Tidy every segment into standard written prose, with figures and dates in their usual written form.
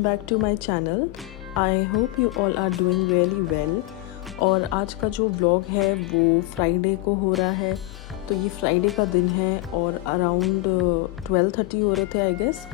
Welcome back to my channel. I hope you all are doing really well. और आज का जो vlog है वो फ्राइडे को हो रहा है। तो ये फ्राइडे का दिन है और अराउंड 12:30 हो रहे थे आई गेस।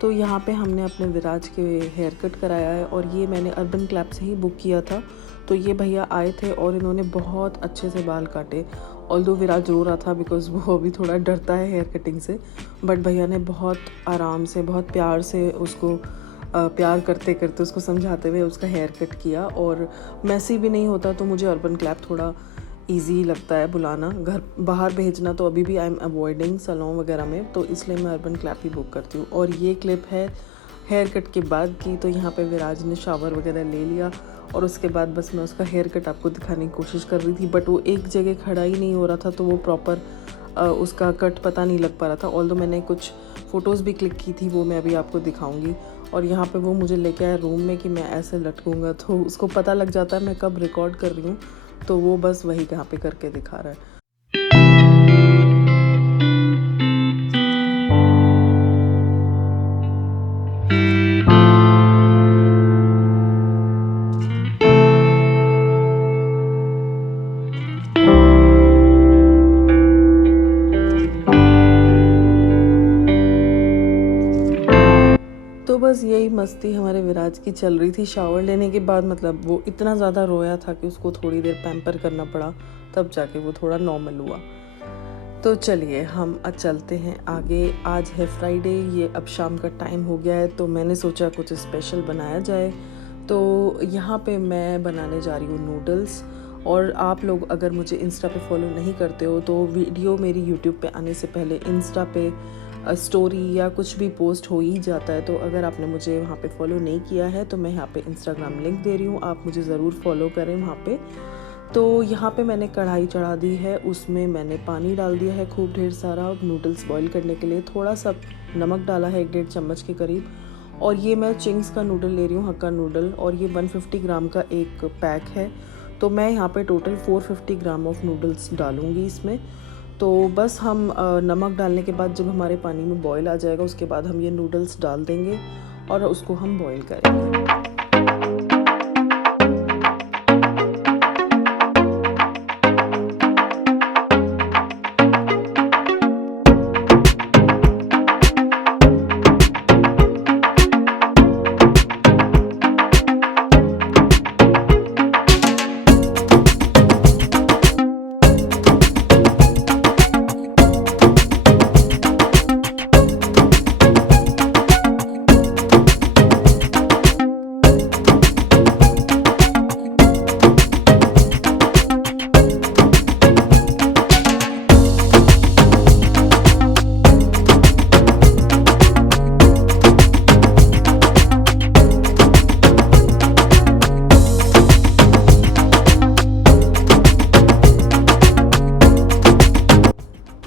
तो यहाँ पे हमने अपने विराज के हेयर कट कराया है और ये मैंने अर्बन क्लैप से ही बुक किया था। तो ये भैया आए थे और इन्होंने बहुत अच्छे से बाल काटे। ऑल्दो विराज रो रहा था बिकॉज़ वो अभी थोड़ा डरता है हेयर कटिंग से, बट भैया ने बहुत आराम से बहुत प्यार से उसको प्यार करते करते उसको समझाते हुए उसका हेयर कट किया। और मैसी भी नहीं होता तो मुझे अर्बन क्लैप थोड़ा इजी लगता है बुलाना। घर बाहर भेजना तो अभी भी आई एम अवॉइडिंग सैलून वगैरह में, तो इसलिए मैं अर्बन क्लैप ही बुक करती हूँ। और ये क्लिप है हेयर कट के बाद की। तो यहाँ पे विराज ने शावर वगैरह ले लिया और उसके बाद बस मैं उसका हेयर कट आपको दिखाने की कोशिश कर रही थी, बट वो एक जगह खड़ा ही नहीं हो रहा था तो वो प्रॉपर उसका कट पता नहीं लग पा रहा था। ऑल्दो मैंने कुछ फ़ोटोज़ भी क्लिक की थी, वो मैं अभी आपको दिखाऊंगी। और यहाँ पे वो मुझे लेके आया रूम में कि मैं ऐसे लटकूंगा तो उसको पता लग जाता है मैं कब रिकॉर्ड कर रही हूँ, तो वो बस वही यहाँ पे करके दिखा रहा है। तो बस यही मस्ती हमारे विराज की चल रही थी शावर लेने के बाद। मतलब वो इतना ज़्यादा रोया था कि उसको थोड़ी देर पैम्पर करना पड़ा, तब जाके वो थोड़ा नॉर्मल हुआ। तो चलिए हम अब चलते हैं आगे। आज है फ्राइडे, ये अब शाम का टाइम हो गया है, तो मैंने सोचा कुछ स्पेशल बनाया जाए। तो यहाँ पे मैं बनाने जा रही हूँ नूडल्स। और आप लोग अगर मुझे इंस्टा पे फॉलो नहीं करते हो तो वीडियो मेरी यूट्यूब पे आने से पहले इंस्टा पे स्टोरी या कुछ भी पोस्ट हो ही जाता है। तो अगर आपने मुझे वहाँ पे फॉलो नहीं किया है तो मैं यहाँ पे इंस्टाग्राम लिंक दे रही हूँ, आप मुझे ज़रूर फॉलो करें वहाँ पे। तो यहाँ पे मैंने कढ़ाई चढ़ा दी है, उसमें मैंने पानी डाल दिया है खूब ढेर सारा नूडल्स बॉईल करने के लिए। थोड़ा सा नमक डाला है 1-1.5 चम्मच के करीब। और ये मैं चिंग्स का नूडल ले रही हूँ, हक्का नूडल, और ये 150 ग्राम का एक पैक है। तो मैं यहाँ पे टोटल 450 ग्राम ऑफ नूडल्स डालूँगी इसमें। तो बस हम नमक डालने के बाद जब हमारे पानी में बॉईल आ जाएगा उसके बाद हम ये नूडल्स डाल देंगे और उसको हम बॉईल करेंगे।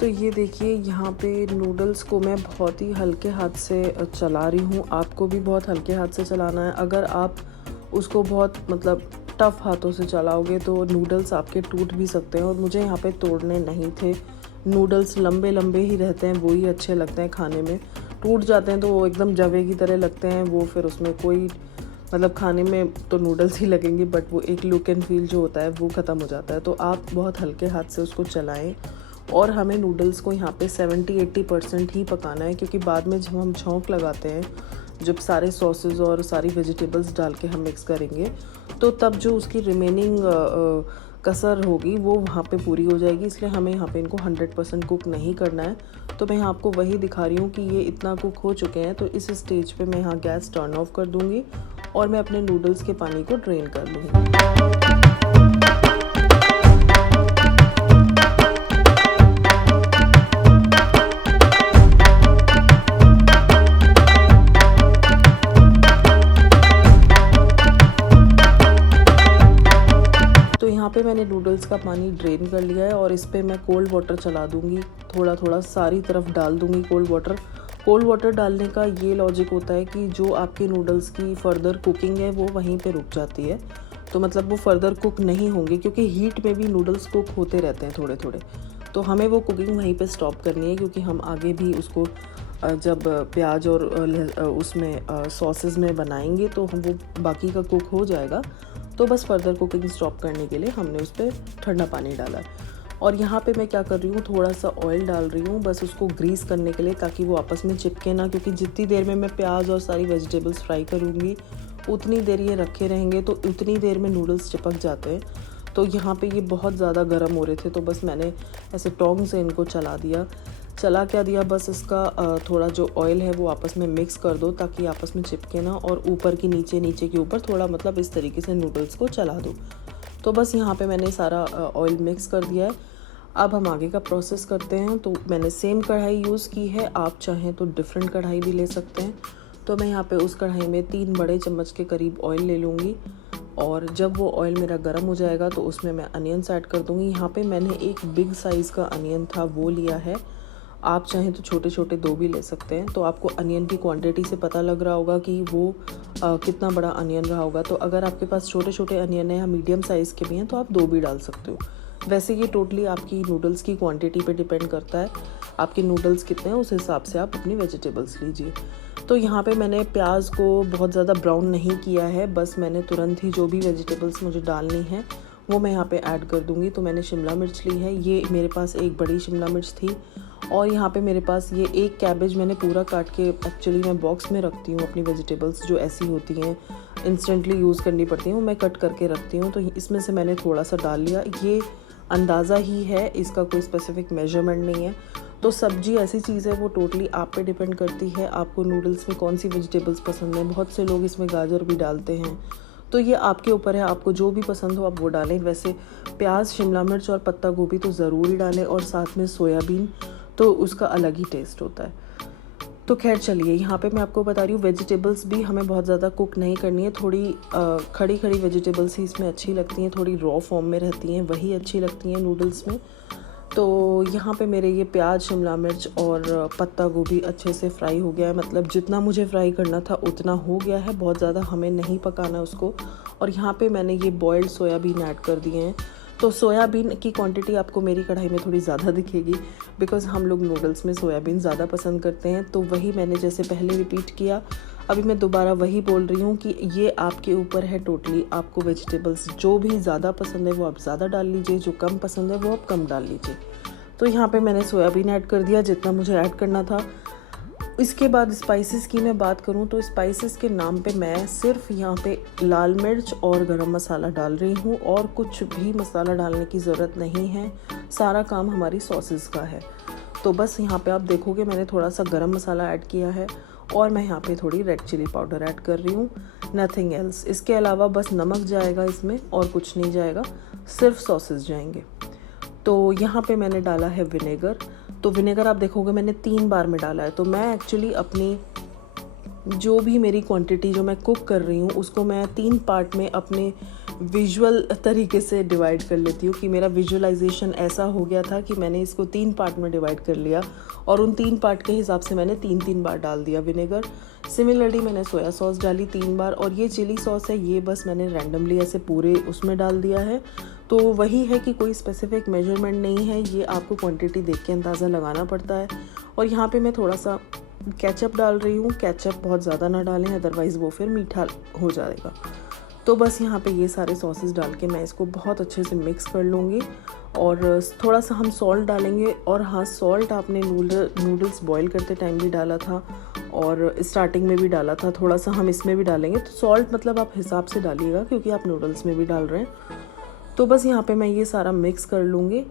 तो ये देखिए यहाँ पे नूडल्स को मैं बहुत ही हल्के हाथ से चला रही हूँ। आपको भी बहुत हल्के हाथ से चलाना है। अगर आप उसको बहुत मतलब टफ़ हाथों से चलाओगे तो नूडल्स आपके टूट भी सकते हैं। और मुझे यहाँ पे तोड़ने नहीं थे। नूडल्स लंबे लंबे ही रहते हैं, वो ही अच्छे लगते हैं खाने में। टूट जाते हैं तो वो एकदम जवे की तरह लगते हैं, वो फिर उसमें कोई मतलब खाने में तो नूडल्स ही लगेंगे बट वो एक लुक एंड फील जो होता है वो ख़त्म हो जाता है। तो आप बहुत हल्के हाथ से उसको चलाएं। और हमें नूडल्स को यहाँ पे 70-80% ही पकाना है, क्योंकि बाद में जब हम छौंक लगाते हैं, जब सारे सॉसेस और सारी वेजिटेबल्स डाल के हम मिक्स करेंगे तो तब जो उसकी रिमेनिंग कसर होगी वो वहाँ पे पूरी हो जाएगी। इसलिए हमें यहाँ पे इनको 100% कुक नहीं करना है। तो मैं यहाँ आपको वही दिखा रही हूँ कि ये इतना कुक हो चुके हैं। तो इस स्टेज पे मैं यहाँ गैस टर्न ऑफ कर दूँगी और मैं अपने नूडल्स के पानी को ड्रेन कर लूँगी। यहाँ पे मैंने नूडल्स का पानी ड्रेन कर लिया है और इस पर मैं कोल्ड वाटर चला दूँगी। थोड़ा थोड़ा सारी तरफ डाल दूँगी कोल्ड वाटर। कोल्ड वाटर डालने का ये लॉजिक होता है कि जो आपके नूडल्स की फ़र्दर कुकिंग है वो वहीं पे रुक जाती है। तो मतलब वो फ़र्दर कुक नहीं होंगे, क्योंकि हीट में भी नूडल्स कुक होते रहते हैं थोड़े थोड़े। तो हमें वो कुकिंग वहीं पे स्टॉप करनी है, क्योंकि हम आगे भी उसको जब प्याज और उसमें सॉसेस में बनाएंगे तो हम वो बाकी का कुक हो जाएगा। तो बस फर्दर कुकिंग स्टॉप करने के लिए हमने उस पर ठंडा पानी डाला। और यहाँ पे मैं क्या कर रही हूँ, थोड़ा सा ऑयल डाल रही हूँ बस उसको ग्रीस करने के लिए, ताकि वो आपस में चिपके ना, क्योंकि जितनी देर में मैं प्याज और सारी वेजिटेबल्स फ्राई करूँगी उतनी देर ये रखे रहेंगे तो उतनी देर में नूडल्स चिपक जाते हैं। तो यहाँ पे ये बहुत ज़्यादा गर्म हो रहे थे, तो बस मैंने ऐसे टोंग से इनको चला दिया। चला क्या दिया, बस इसका थोड़ा जो ऑयल है वो आपस में मिक्स कर दो ताकि आपस में चिपके ना, और ऊपर की नीचे, नीचे के ऊपर थोड़ा, मतलब इस तरीके से नूडल्स को चला दो। तो बस यहाँ पे मैंने सारा ऑयल मिक्स कर दिया है। अब हम आगे का प्रोसेस करते हैं। तो मैंने सेम कढ़ाई यूज़ की है, आप चाहें तो डिफरेंट कढ़ाई भी ले सकते हैं। तो मैं यहाँ पे उस कढ़ाई में 3 बड़े चम्मच के करीब ऑयल ले लूँगी, और जब वो ऑयल मेरा गर्म हो जाएगा तो उसमें मैं अनियंस ऐड कर दूँगी। यहाँ पे मैंने एक बिग साइज़ का अनियन था वो लिया है, आप चाहें तो छोटे छोटे 2 भी ले सकते हैं। तो आपको अनियन की क्वांटिटी से पता लग रहा होगा कि वो कितना बड़ा अनियन रहा होगा। तो अगर आपके पास छोटे छोटे अनियन है या मीडियम साइज़ के भी हैं तो आप 2 भी डाल सकते हो। वैसे ये टोटली आपकी नूडल्स की क्वांटिटी पे डिपेंड करता है, आपके नूडल्स कितने हैं उस हिसाब से आप अपनी वेजिटेबल्स लीजिए। तो यहाँ पे मैंने प्याज को बहुत ज़्यादा ब्राउन नहीं किया है, बस मैंने तुरंत ही जो भी वेजिटेबल्स मुझे डालनी है वो मैं यहाँ पे ऐड कर दूँगी। तो मैंने शिमला मिर्च ली है, ये मेरे पास एक बड़ी शिमला मिर्च थी, और यहाँ पे मेरे पास ये एक कैबेज मैंने पूरा काट के, एक्चुअली मैं बॉक्स में रखती हूँ अपनी वेजिटेबल्स जो ऐसी होती हैं इंस्टेंटली यूज़ करनी पड़ती हैं, वो मैं कट करके रखती हूँ। तो इसमें से मैंने थोड़ा सा डाल लिया, ये अंदाज़ा ही है, इसका कोई स्पेसिफिक मेजरमेंट नहीं है। तो सब्जी ऐसी चीज़ है वो टोटली आप पे डिपेंड करती है, आपको नूडल्स में कौन सी वेजिटेबल्स पसंद है। बहुत से लोग इसमें गाजर भी डालते हैं, तो ये आपके ऊपर है, आपको जो भी पसंद हो आप वो डालें। वैसे प्याज, शिमला मिर्च और पत्ता गोभी तो ज़रूर ही डालें, और साथ में सोयाबीन, तो उसका अलग ही टेस्ट होता है। तो खैर चलिए, यहाँ पे मैं आपको बता रही हूँ वेजिटेबल्स भी हमें बहुत ज़्यादा कुक नहीं करनी है, थोड़ी खड़ी खड़ी वेजिटेबल्स ही इसमें अच्छी लगती हैं, थोड़ी रॉ फॉर्म में रहती हैं वही अच्छी लगती हैं नूडल्स में। तो यहाँ पे मेरे ये प्याज, शिमला मिर्च और पत्ता गोभी अच्छे से फ्राई हो गया है, मतलब जितना मुझे फ्राई करना था उतना हो गया है, बहुत ज़्यादा हमें नहीं पकाना उसको। और यहाँ पे मैंने ये बॉइल्ड सोयाबीन ऐड कर दिए हैं। तो सोयाबीन की क्वांटिटी आपको मेरी कढ़ाई में थोड़ी ज़्यादा दिखेगी, बिकॉज़ हम लोग नूडल्स में सोयाबीन ज़्यादा पसंद करते हैं। तो वही मैंने जैसे पहले रिपीट किया, अभी मैं दोबारा वही बोल रही हूँ कि ये आपके ऊपर है टोटली, आपको वेजिटेबल्स जो भी ज़्यादा पसंद है वो आप ज़्यादा डाल लीजिए, जो कम पसंद है वो आप कम डाल लीजिए। तो यहाँ पे मैंने सोयाबीन ऐड कर दिया जितना मुझे ऐड करना था। इसके बाद स्पाइसेस की मैं बात करूँ तो स्पाइसेस के नाम पे मैं सिर्फ यहाँ पे लाल मिर्च और गरम मसाला डाल रही हूँ, और कुछ भी मसाला डालने की ज़रूरत नहीं है, सारा काम हमारी सॉसेस का है। तो बस यहाँ पे आप देखोगे मैंने थोड़ा सा गरम मसाला ऐड किया है, और मैं यहाँ पे थोड़ी रेड चिली पाउडर ऐड कर रही हूँ, नथिंग एल्स। इसके अलावा बस नमक जाएगा इसमें और कुछ नहीं जाएगा, सिर्फ सॉसेस जाएंगे। तो यहाँ पे मैंने डाला है विनेगर। तो विनेगर आप देखोगे मैंने 3 बार में डाला है। तो मैं एक्चुअली अपनी जो भी मेरी क्वांटिटी जो मैं कुक कर रही हूँ उसको मैं 3 पार्ट में अपने विजुअल तरीके से डिवाइड कर लेती हूँ, कि मेरा विजुअलाइजेशन ऐसा हो गया था कि मैंने इसको 3 पार्ट में डिवाइड कर लिया, और उन 3 पार्ट के हिसाब से मैंने 3-3 बार डाल दिया विनेगर। सिमिलरली मैंने सोया सॉस डाली 3 बार, और ये चिली सॉस है ये बस मैंने रैंडमली ऐसे पूरे उसमें डाल दिया है। तो वही है कि कोई स्पेसिफिक मेजरमेंट नहीं है, ये आपको क्वांटिटी देख के अंदाज़ा लगाना पड़ता है। और यहाँ पे मैं थोड़ा सा केचप डाल रही हूँ, केचप बहुत ज़्यादा ना डालें अदरवाइज़ वो फिर मीठा हो जाएगा। तो बस यहाँ पे ये सारे सॉसेस डाल के मैं इसको बहुत अच्छे से मिक्स कर लूँगी, और थोड़ा सा हम सॉल्ट डालेंगे। और हाँ, सॉल्ट आपने नूडल्स बॉईल करते टाइम भी डाला था और स्टार्टिंग में भी डाला था, थोड़ा सा हम इसमें भी डालेंगे। तो सॉल्ट मतलब आप हिसाब से डालिएगा क्योंकि आप नूडल्स में भी डाल रहे हैं। तो बस यहाँ पे मैं ये सारा मिक्स कर लूँगी,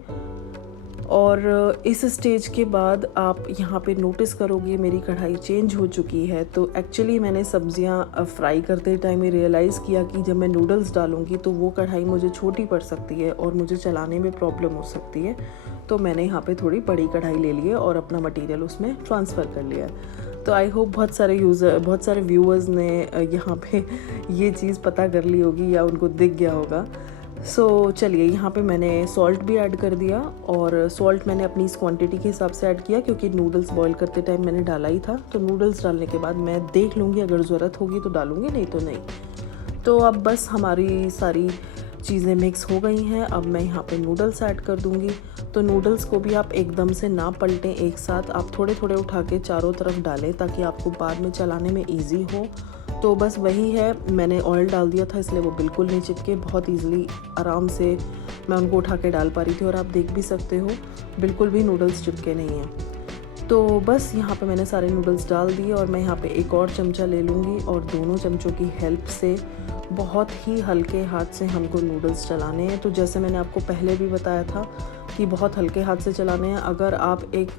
और इस स्टेज के बाद आप यहाँ पे नोटिस करोगे मेरी कढ़ाई चेंज हो चुकी है। तो एक्चुअली मैंने सब्जियाँ फ्राई करते टाइम रियलाइज़ किया कि जब मैं नूडल्स डालूँगी तो वो कढ़ाई मुझे छोटी पड़ सकती है और मुझे चलाने में प्रॉब्लम हो सकती है। तो मैंने यहाँ पे थोड़ी बड़ी कढ़ाई ले ली है और अपना मटेरियल उसमें ट्रांसफ़र कर लिया है। तो आई होप बहुत सारे व्यूअर्स ने यहाँ पे ये चीज़ पता कर ली होगी या उनको दिख गया होगा। सो चलिए, यहाँ पे मैंने सॉल्ट भी ऐड कर दिया, और सॉल्ट मैंने अपनी इस क्वांटिटी के हिसाब से ऐड किया क्योंकि नूडल्स बॉईल करते टाइम मैंने डाला ही था। तो नूडल्स डालने के बाद मैं देख लूँगी, अगर ज़रूरत होगी तो डालूँगी, नहीं तो नहीं। तो अब बस हमारी सारी चीज़ें मिक्स हो गई हैं। अब मैं यहाँ पे नूडल्स ऐड कर दूँगी। तो नूडल्स को भी आप एकदम से ना पलटें एक साथ, आप थोड़े थोड़े उठा के चारों तरफ डालें ताकि आपको बाद में चलाने में ईजी हो। तो बस वही है, मैंने ऑयल डाल दिया था इसलिए वो बिल्कुल नहीं चिपके, बहुत ईजिली आराम से मैं उनको उठा के डाल पा रही थी। और आप देख भी सकते हो बिल्कुल भी नूडल्स चिपके नहीं हैं। तो बस यहाँ पे मैंने सारे नूडल्स डाल दिए और मैं यहाँ पे एक और चमचा ले लूँगी और दोनों चमचों की हेल्प से बहुत ही हल्के हाथ से हमको नूडल्स चलाने हैं। तो जैसे मैंने आपको पहले भी बताया था कि बहुत हल्के हाथ से चलाने हैं। अगर आप एक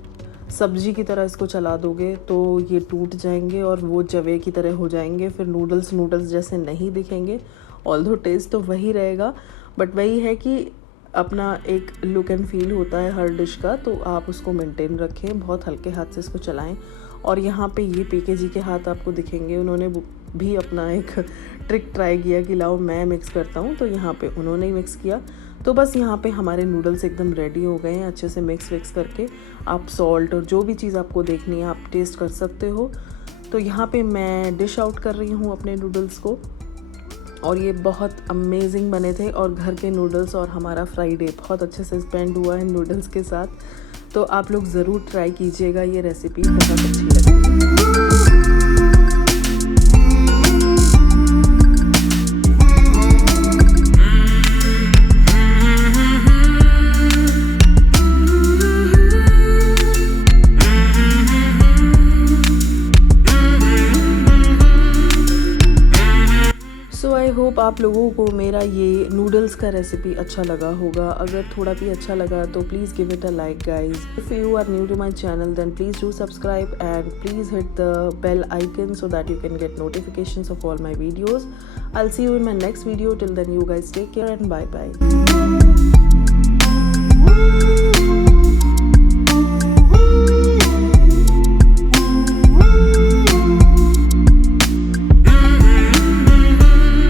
सब्जी की तरह इसको चला दोगे तो ये टूट जाएंगे और वो जवे की तरह हो जाएंगे, फिर नूडल्स जैसे नहीं दिखेंगे। ऑल्दो टेस्ट तो वही रहेगा, बट वही है कि अपना एक लुक एंड फील होता है हर डिश का, तो आप उसको मेंटेन रखें, बहुत हल्के हाथ से इसको चलाएं। और यहाँ पे ये पीके जी के हाथ आपको दिखेंगे, उन्होंने भी अपना एक ट्रिक ट्राई किया कि लाओ मैं मिक्स करता हूँ, तो यहाँ पे उन्होंने ही मिक्स किया। तो बस यहाँ पे हमारे नूडल्स एकदम रेडी हो गए हैं। अच्छे से मिक्स करके आप सॉल्ट और जो भी चीज़ आपको देखनी है आप टेस्ट कर सकते हो। तो यहाँ पे मैं डिश आउट कर रही हूँ अपने नूडल्स को, और ये बहुत अमेजिंग बने थे। और घर के नूडल्स और हमारा फ्राइडे बहुत अच्छे से स्पेंड हुआ है नूडल्स के साथ। तो आप लोग ज़रूर ट्राई कीजिएगा, ये रेसिपी बहुत अच्छी लगेगी। आई होप आप लोगों को मेरा ये नूडल्स का रेसिपी अच्छा लगा होगा। अगर थोड़ा भी अच्छा लगा तो please give it a like guys. If you are new to my channel then please do subscribe and please hit the bell icon so that you can get notifications of all my videos. I'll see you in my next video. Till then you guys take care and bye bye.